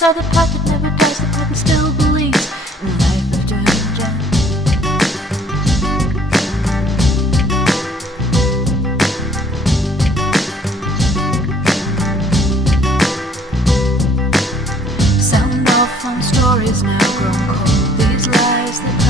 Lies are the part that never dies, the part that still believes in a life of danger. Sound off on stories now grown cold. These lies that